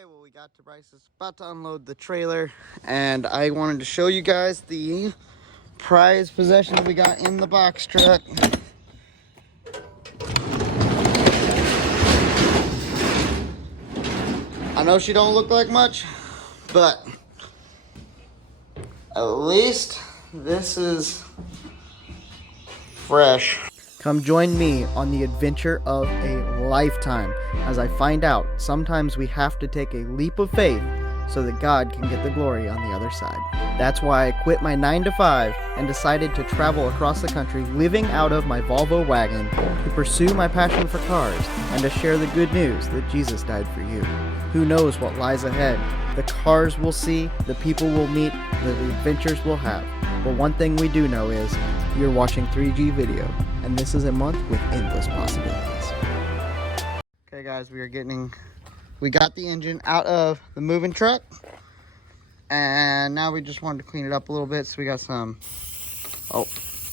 Okay, well, we got to Bryce's, about to unload the trailer, and I wanted to show you guys the prized possessions we got in the box truck. I know she don't look like much, but at least this is fresh. Come join me on the adventure of a lifetime as I find out sometimes we have to take a leap of faith so that God can get the glory on the other side. That's why I quit my 9-to-5 and decided to travel across the country living out of my Volvo wagon to pursue my passion for cars and to share the good news that Jesus died for you. Who knows what lies ahead? The cars we'll see, the people we'll meet, the adventures we'll have. But one thing we do know is you're watching 3G Video, and this is a month with endless possibilities. Okay guys, we got the engine out of the moving truck, and now we just wanted to clean it up a little bit. So we got some, oh,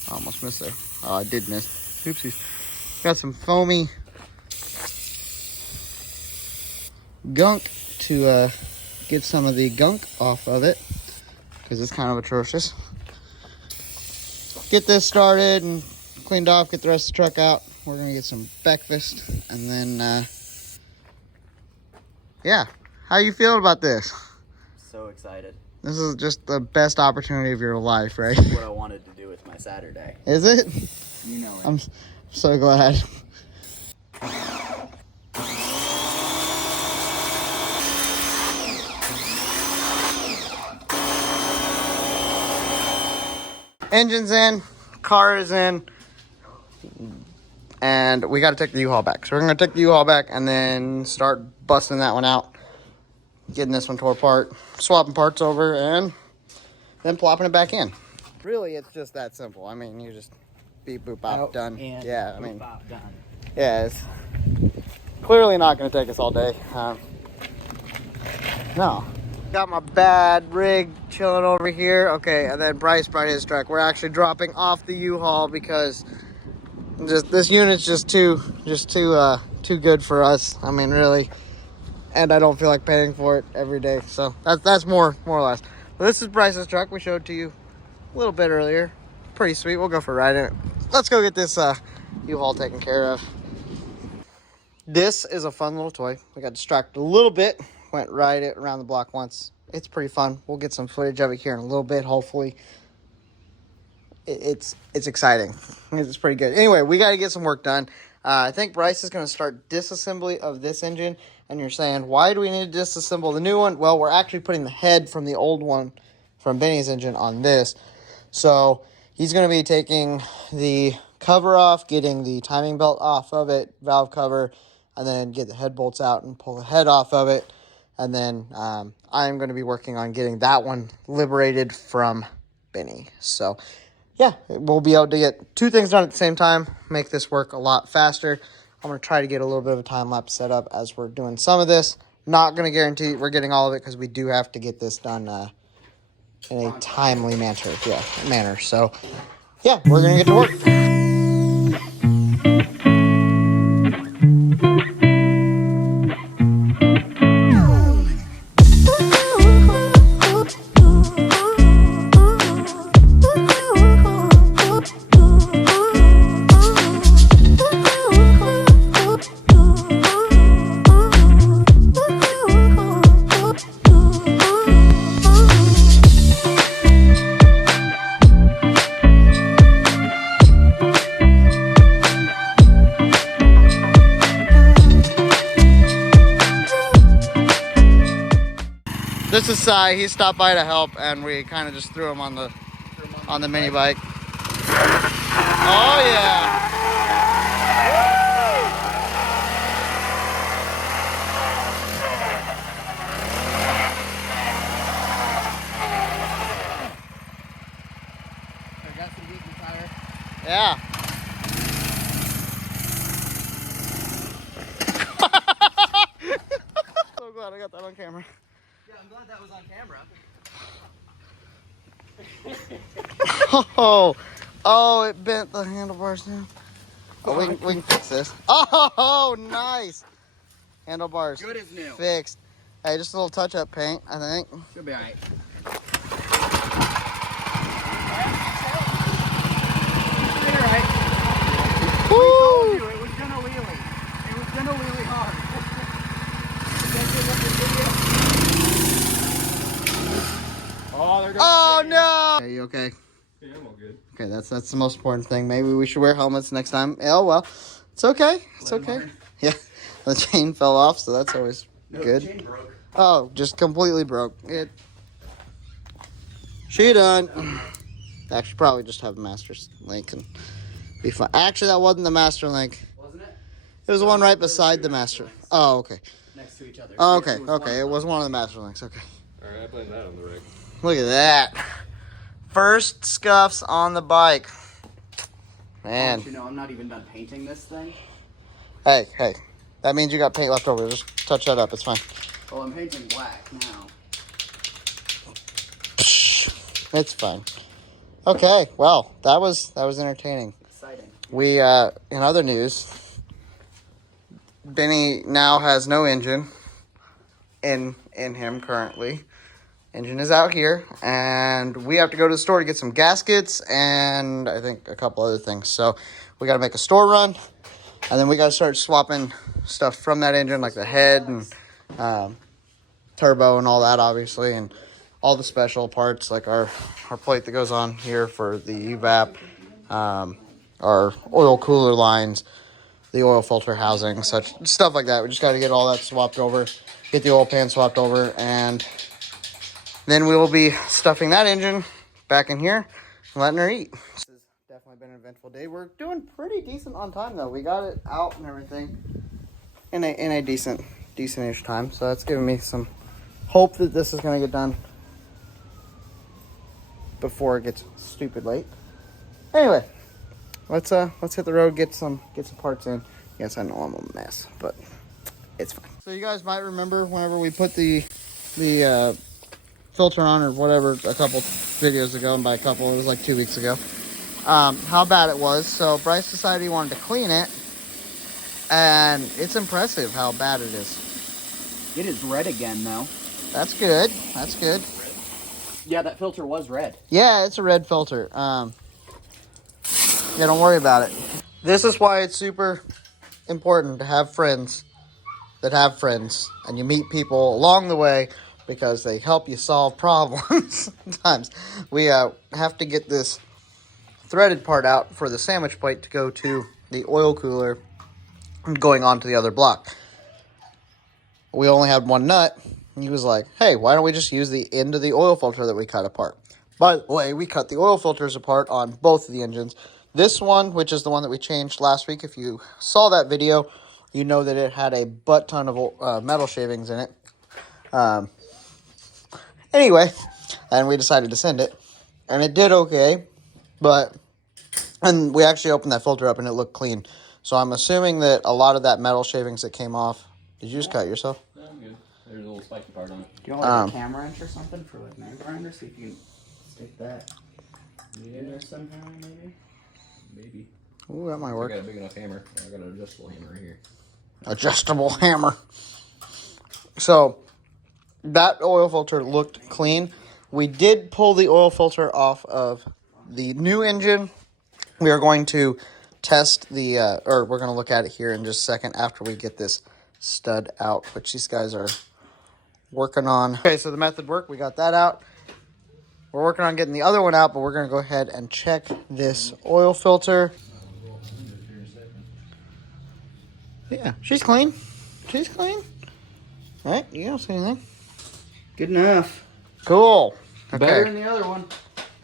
I almost missed there. Oh, I did miss. Oopsies. Got some foamy gunk to get some of the gunk off of it, because it's kind of atrocious. Get this started and cleaned off, get the rest of the truck out. We're gonna get some breakfast, and then yeah. How you feeling about this? So excited. This is just the best opportunity of your life, right? This is what I wanted to do with my Saturday. Is it? You know it. I'm so glad. Engine's in, car is in, and we got to take the U-Haul back. So we're going to take the U-Haul back and then start busting that one out, getting this one tore apart, swapping parts over, and then plopping it back in. Really, it's just that simple. I mean, you just beep, boop, bop, done. Yeah, I mean, bop, done. Yeah, it's clearly not going to take us all day. No. Got my bad rig chilling over here. Okay, and then Bryce brought his truck. We're actually dropping off the U-Haul because this unit's just too good for us. I mean, really, and I don't feel like paying for it every day. So that's more or less. But this is Bryce's truck. We showed it to you a little bit earlier. Pretty sweet. We'll go for a ride in it. Let's go get this U-Haul taken care of. This is a fun little toy. We got distracted a little bit. Went ride it around the block once. It's pretty fun. We'll get some footage of it here in a little bit, hopefully. It's exciting. It's pretty good. Anyway, we got to get some work done. I think Bryce is going to start disassembly of this engine. And you're saying, why do we need to disassemble the new one? Well, we're actually putting the head from the old one, from Benny's engine, on this. So he's going to be taking the cover off, getting the timing belt off of it, valve cover, and then get the head bolts out and pull the head off of it. And then I'm going to be working on getting that one liberated from Benny. So, yeah, we'll be able to get two things done at the same time, make this work a lot faster. I'm going to try to get a little bit of a time-lapse set up as we're doing some of this. Not going to guarantee we're getting all of it because we do have to get this done in a timely manner. So, yeah, we're going to get to work. This is Sai. He stopped by to help, and we kind of just threw him on the mini bike. Oh yeah! I got some heat in the tire. Yeah. So glad I got that on camera. Yeah, I'm glad that was on camera. Oh, it bent the handlebars down. Oh, we can fix this. Oh, nice. Handlebars Good as new. fixed. Hey, just a little touch-up paint, I think. Should be alright. Woo! We told you it was gonna wheelie. It was gonna wheelie hard. Oh, there goes Oh the chain. no! Are you okay? Yeah, I'm all good. Okay, that's the most important thing. Maybe we should wear helmets next time. Oh well, it's okay. It's Let 'em okay. learn. Yeah, the chain fell off, so that's always No, good. the chain broke. Oh, just completely broke. She done. Actually, probably just have a master link and be fine. Actually, that wasn't the master link. Wasn't it? It was the one right beside the master. Oh, okay. Next to each other. Oh, Yeah, okay. it Okay, it one. was one of the master links. Okay. Alright, I blame that on the rig. Look at that. First scuffs on the bike. Man. Don't you know I'm not even done painting this thing? Hey. That means you got paint left over. Just touch that up. It's fine. Well, I'm painting black now. It's fine. Okay. Well, that was entertaining. Exciting. We in other news, Benny now has no engine in him currently. Engine is out here, and we have to go to the store to get some gaskets and I think a couple other things. So we got to make a store run, and then we got to start swapping stuff from that engine, like the head and turbo and all that, obviously, and all the special parts, like our plate that goes on here for the evap, our oil cooler lines, the oil filter housing, such stuff like that. We just got to get all that swapped over, get the oil pan swapped over, and then we will be stuffing that engine back in here and letting her eat. This has definitely been an eventful day. We're doing pretty decent on time, though. We got it out and everything in a decent-ish time. So that's giving me some hope that this is going to get done before it gets stupid late. Anyway, let's hit the road, get some parts in. Yes, I know I'm a mess, but it's fine. So you guys might remember whenever we put the filter on or whatever a couple videos ago, and by a couple it was like 2 weeks ago, how bad it was. So Bryce decided he wanted to clean it, and it's impressive how bad it is. It is red again, though. That's good. That's good. Yeah, that filter was red. Yeah, it's a red filter. Yeah, don't worry about it. This is why it's super important to have friends that have friends, and you meet people along the way because they help you solve problems. Sometimes we have to get this threaded part out for the sandwich plate to go to the oil cooler going on to the other block. We only had one nut. He was like, hey, why don't we just use the end of the oil filter that we cut apart? By the way, we cut the oil filters apart on both of the engines. This one, which is the one that we changed last week, if you saw that video, you know that it had a butt ton of metal shavings in it. Anyway, and we decided to send it, and it did okay, and we actually opened that filter up and it looked clean. So I'm assuming that a lot of that metal shavings that came off, did you just cut yourself? No, I'm good. There's a little spiky part on it. Do you want like a camera wrench or something for like an angle grinder? See if you can stick that in there somehow, maybe? Maybe. Ooh, that might I work. got a big enough hammer. I got an adjustable hammer right here. Adjustable hammer. So that oil filter looked clean. We did pull the oil filter off of the new engine. We are going to test the, or we're going to look at it here in just a second after we get this stud out, which these guys are working on. Okay, so the method worked. We got that out. We're working on getting the other one out, but we're going to go ahead and check this oil filter. Yeah, she's clean. She's clean. All right, you don't see anything. Good enough. Cool. Better Okay. than the other one.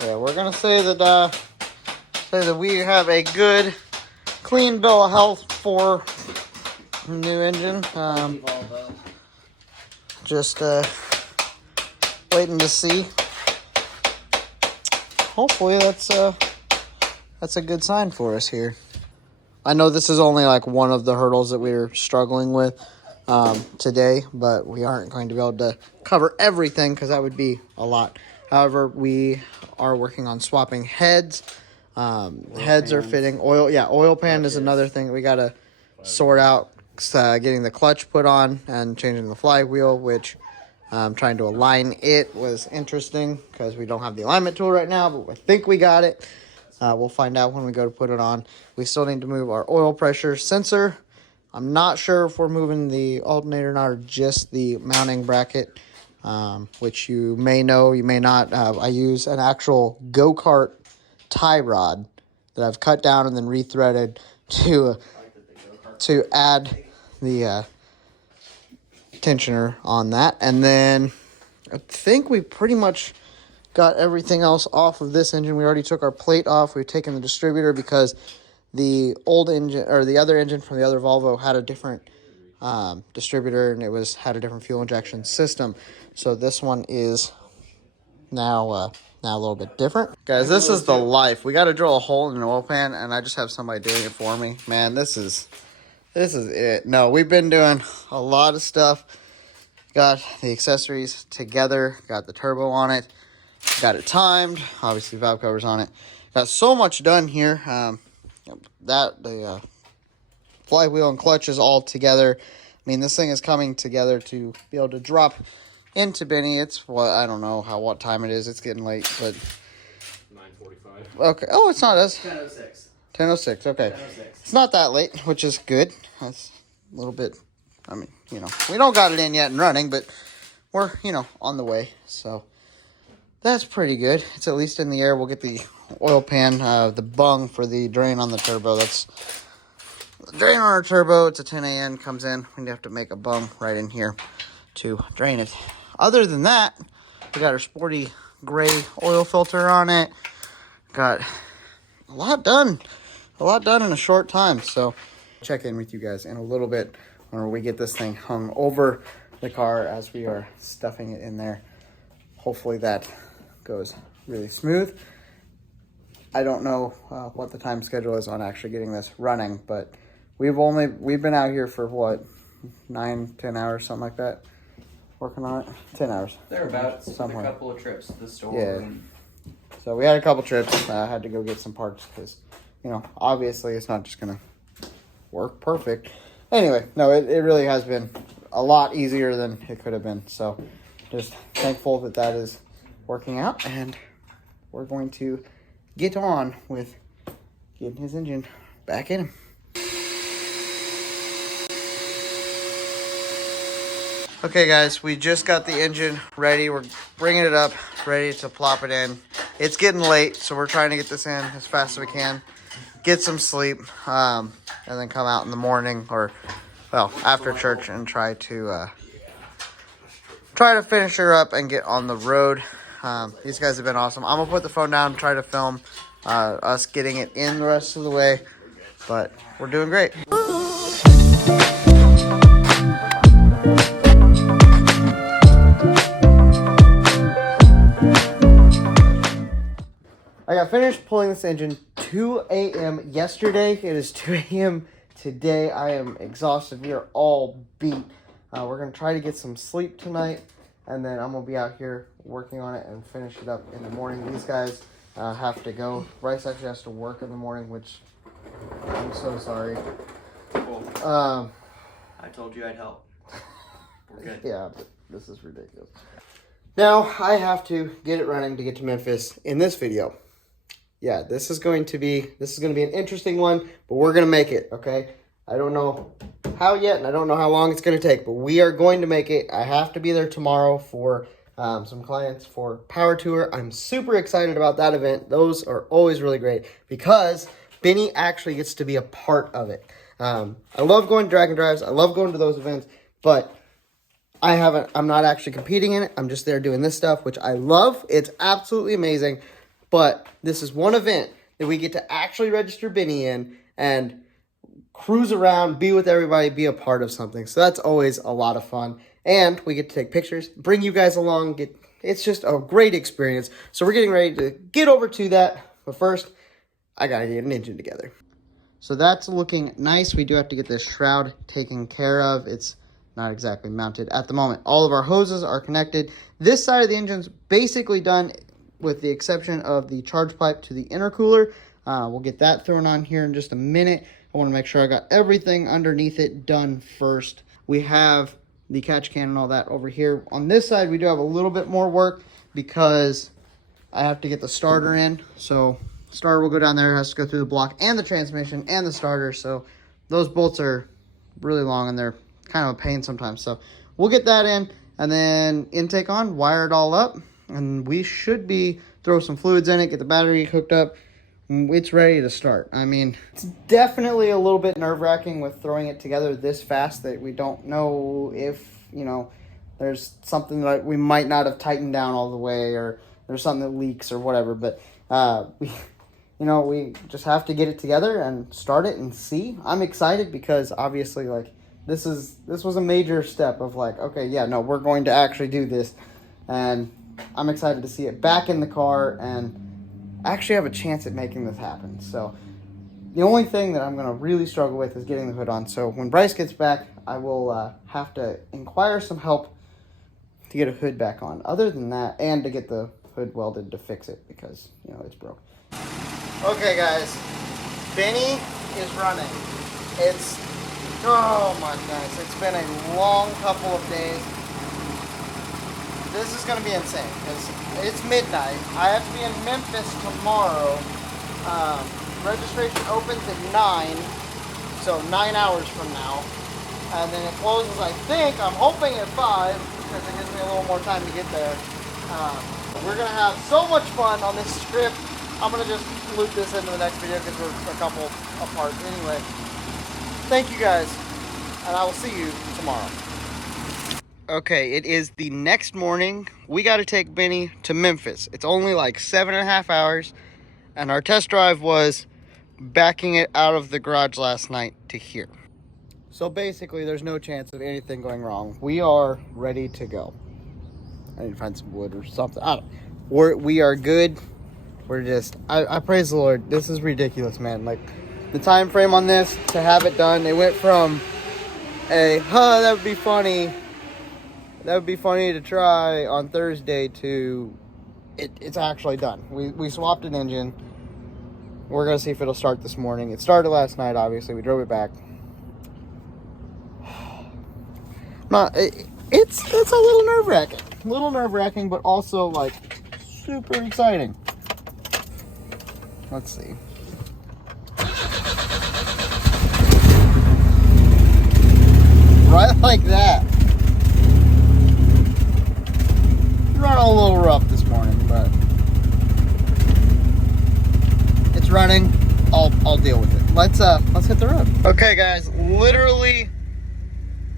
Yeah, we're gonna say that we have a good, clean bill of health for the new engine. Just waiting to see. Hopefully that's a good sign for us here. I know this is only like one of the hurdles that we're struggling with today, but we aren't going to be able to cover everything because that would be a lot. However, we are working on swapping heads. Heads are fitting. Oil pan is another thing that we got to sort out. Getting the clutch put on and changing the flywheel, which Trying to align it was interesting because we don't have the alignment tool right now, but I think we got it. We'll find out when we go to put it on. We still need to move our oil pressure sensor. I'm not sure if we're moving the alternator or not, or just the mounting bracket, which you may know, you may not. I use an actual go-kart tie rod that I've cut down and then rethreaded to add the tensioner on that. And then I think we pretty much got everything else off of this engine. We already took our plate off. We've taken the distributor because the old engine, or the other engine from the other Volvo, had a different distributor, and it had a different fuel injection system. So this one is now a little bit different. Guys, this is the life. We got to drill a hole in an oil pan, and I just have somebody doing it for me. Man, this is it. No, we've been doing a lot of stuff. Got the accessories together, got the turbo on it, got it timed, obviously valve covers on it. Got so much done here. The flywheel and clutch is all together. I mean, this thing is coming together to be able to drop into Benny. It's I don't know what time it is. It's getting late, but 9:45. Okay. Oh, it's not us. 10:06. 10:06. Okay. 10:06. It's not that late, which is good. That's a little bit. I mean, we don't got it in yet and running, but we're on the way. So that's pretty good. It's at least in the air. We'll get the oil pan, the bung for the drain on the turbo. That's the drain on our turbo. It's a 10AN, comes in. We have to make a bung right in here to drain it. Other than that, we got our sporty gray oil filter on it. Got a lot done in a short time. So check in with you guys in a little bit when we get this thing hung over the car as we are stuffing it in there. Hopefully that goes really smooth. I don't know what the time schedule is on actually getting this running, but we've been out here for what, 9-10 hours, something like that, working on it. 10 hours. Thereabouts. Somewhere. A couple of trips to the store. Yeah. So we had a couple trips. I had to go get some parts because, obviously it's not just gonna work perfect. Anyway, no, it really has been a lot easier than it could have been. So just thankful that is working out, and we're going to get on with getting his engine back in him. Okay guys, we just got the engine ready. We're bringing it up, ready to plop it in. It's getting late, so we're trying to get this in as fast as we can, get some sleep, and then come out in the morning or, after church and try to finish her up and get on the road. These guys have been awesome. I'm going to put the phone down and try to film us getting it in the rest of the way, but we're doing great. I got finished pulling this engine 2 a.m. yesterday. It is 2 a.m. today. I am exhausted. We are all beat. We're going to try to get some sleep tonight, and then I'm going to be out here working on it and finish it up in the morning. These guys have to go. Bryce actually has to work in the morning, which I'm so sorry. Cool. I told you I'd help. We're good. Yeah, but this is ridiculous. Now, I have to get it running to get to Memphis in this video. Yeah, this is going to be an interesting one, but we're going to make it, okay? I don't know how yet, and I don't know how long it's going to take, but we are going to make it. I have to be there tomorrow for some clients for Power Tour. I'm super excited about that event. Those are always really great because Benny actually gets to be a part of it. I love going to drag and drives. I love going to those events, but I'm not actually competing in it. I'm just there doing this stuff, which I love. It's absolutely amazing. But this is one event that we get to actually register Benny in and cruise around, be with everybody, be a part of something. So that's always a lot of fun. And we get to take pictures, bring you guys along. It's just a great experience. So we're getting ready to get over to that. But first, I got to get an engine together. So that's looking nice. We do have to get this shroud taken care of. It's not exactly mounted at the moment. All of our hoses are connected. This side of the engine's basically done, with the exception of the charge pipe to the intercooler. We'll get that thrown on here in just a minute. I want to make sure I got everything underneath it done first. We have the catch can and all that over here. On this side, we do have a little bit more work because I have to get the starter in. So starter will go down there. It has to go through the block and the transmission and the starter. So those bolts are really long and they're kind of a pain sometimes. So we'll get that in and then intake on, wire it all up, and we should be throw some fluids in it, get the battery hooked up. It's ready to start. I mean, it's definitely a little bit nerve-wracking with throwing it together this fast that we don't know if, you know, there's something that we might not have tightened down all the way, or there's something that leaks or whatever. But we just have to get it together and start it and see. I'm excited because obviously, like, this was a major step of like, okay, yeah, no, we're going to actually do this, and I'm excited to see it back in the car and actually have a chance at making this happen. So the only thing that I'm going to really struggle with is getting the hood on. So when Bryce gets back, I will have to inquire some help to get a hood back on. Other than that, and to get the hood welded to fix it because, you know, it's broke. Okay, guys. Benny is running. Oh my goodness. It's been a long couple of days. This is going to be insane because it's midnight. I have to be in Memphis tomorrow. Registration opens at 9, so 9 hours from now. And then it closes, I think, I'm hoping at 5 because it gives me a little more time to get there. We're going to have so much fun on this trip. I'm going to just loop this into the next video because we're a couple apart. Anyway, thank you guys, and I will see you tomorrow. Okay, it is the next morning. We got to take Benny to Memphis. It's only like 7.5 hours, and our test drive was backing it out of the garage last night to here. So basically, there's no chance of anything going wrong. We are ready to go. I need to find some wood or something. I don't know. We are good. We're just, I praise the Lord. This is ridiculous, man. Like, the time frame on this to have it done, it went from that would be funny. That would be funny to try on Thursday to it's actually done. We swapped an engine. We're going to see if it'll start this morning. It started last night, obviously. We drove it back. It's a little nerve-wracking. A little nerve-wracking, but also, like, super exciting. Let's see. Right like that. Run a little rough this morning, but it's running. I'll deal with it. Let's hit the road. Okay, guys, literally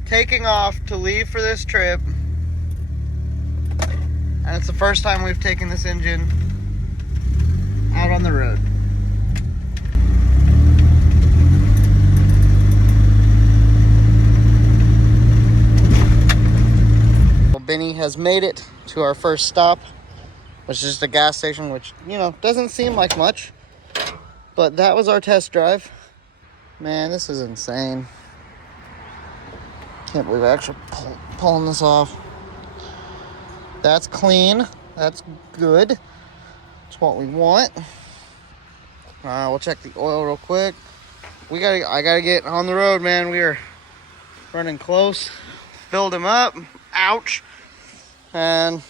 taking off to leave for this trip, and it's the first time we've taken this engine out on the road. Benny has made it to our first stop, which is just a gas station, which, you know, doesn't seem like much, but that was our test drive. Man, this is insane. Can't believe I actually pulling this off. That's clean. That's good. That's what we want. We'll check the oil real quick. I gotta get on the road, man. We are running close. Filled him up. Ouch. And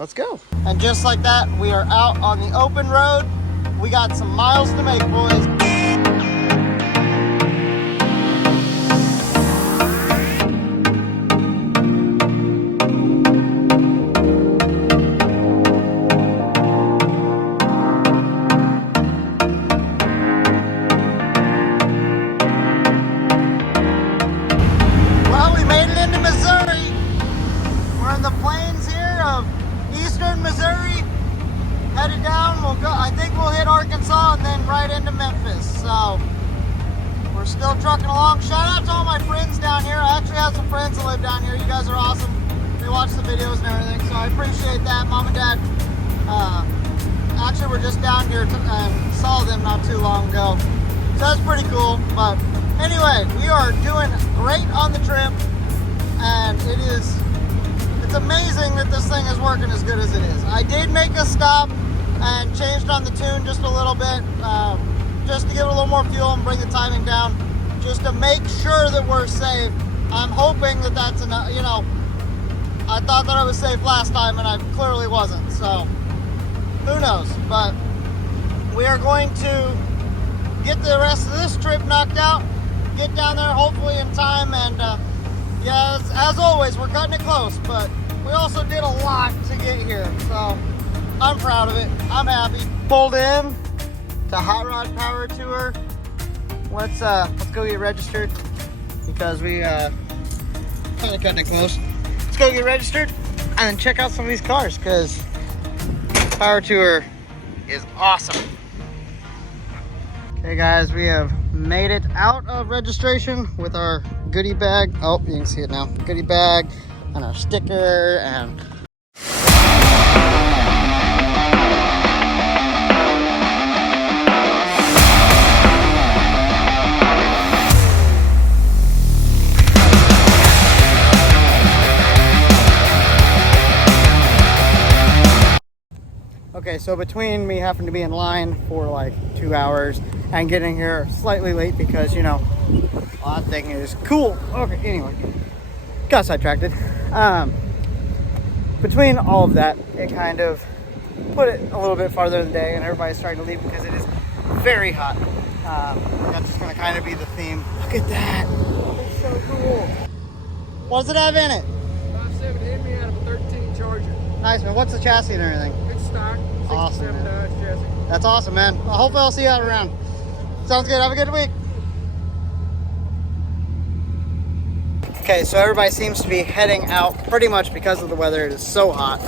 let's go. And just like that, we are out on the open road. We got some miles to make, boys. Well, we made it into Missouri. We're in the plains here of eastern Missouri. Headed down, I think we'll hit Arkansas and then right into Memphis. So we're still trucking along. Shout out to all my friends down here. I actually have some friends that live down here. You guys are awesome. They watch the videos and everything, so I appreciate that. Mom and Dad, actually we're just down here and saw them not too long ago. So that's pretty cool. But anyway, we are doing great on the trip, and it's amazing that this thing is working as good as it is. I did make a stop and changed on the tune just a little bit, just to give it a little more fuel and bring the timing down, just to make sure that we're safe. I'm hoping that that's enough. You know, I thought that I was safe last time, and I clearly wasn't. So who knows? But we are going to get the rest of this trip knocked out. Get down there hopefully in time, and yeah, as always, we're cutting it close. But we also did a lot to get here, so I'm proud of it. I'm happy. Pulled in to Hot Rod Power Tour. Let's go get registered because we kind of cutting it close. Let's go get registered and then check out some of these cars because Power Tour is awesome. Okay guys, we have made it out of registration with our goodie bag. Oh, you can see it now. Goodie bag and our sticker and okay, so between me having to be in line for like 2 hours and getting here slightly late because, you know, that thing is cool. Okay, anyway, got sidetracked. Between all of that, it kind of put it a little bit farther in the day and everybody's starting to leave because it is very hot. That's just going to kind of be the theme. Look at that. It's so cool. What does it have in it? 570 me out of a 13 Charger. Nice, man. What's the chassis and everything? Good stock. Awesome, 67 man. Dodge chassis. That's awesome, man. I hope I'll see you out around. Sounds good. Have a good week. Okay, so everybody seems to be heading out pretty much because of the weather. It is so hot.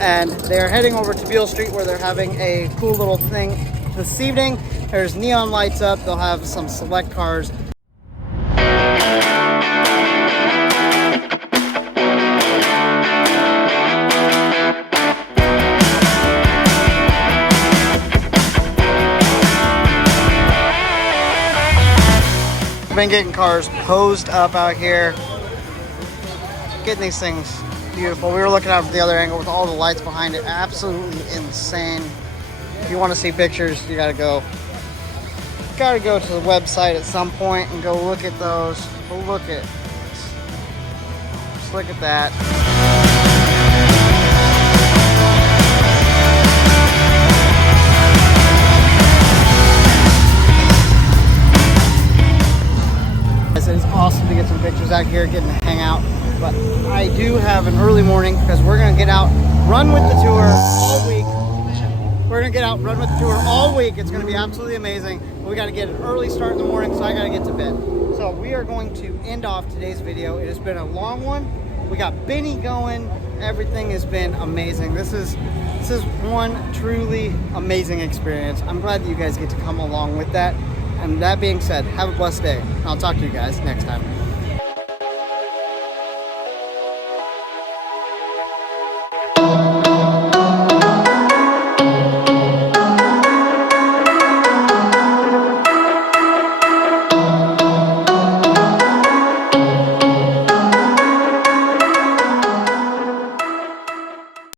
And they're heading over to Beale Street where they're having a cool little thing this evening. There's neon lights up. They'll have some select cars. I've been getting cars posed up out here, getting these things beautiful. We were looking out from the other angle with all the lights behind it. Absolutely insane. If you want to see pictures, you gotta go to the website at some point and go look at those. Go look at, just look at that. It's awesome to get some pictures out here, getting to hang out. But I do have an early morning because we're gonna get out, run with the tour all week. We're gonna get out, run with the tour all week. It's gonna be absolutely amazing. We gotta get an early start in the morning, so I gotta get to bed. So we are going to end off today's video. It has been a long one. We got Benny going. Everything has been amazing. This is one truly amazing experience. I'm glad that you guys get to come along with that. And that being said, have a blessed day. I'll talk to you guys next time.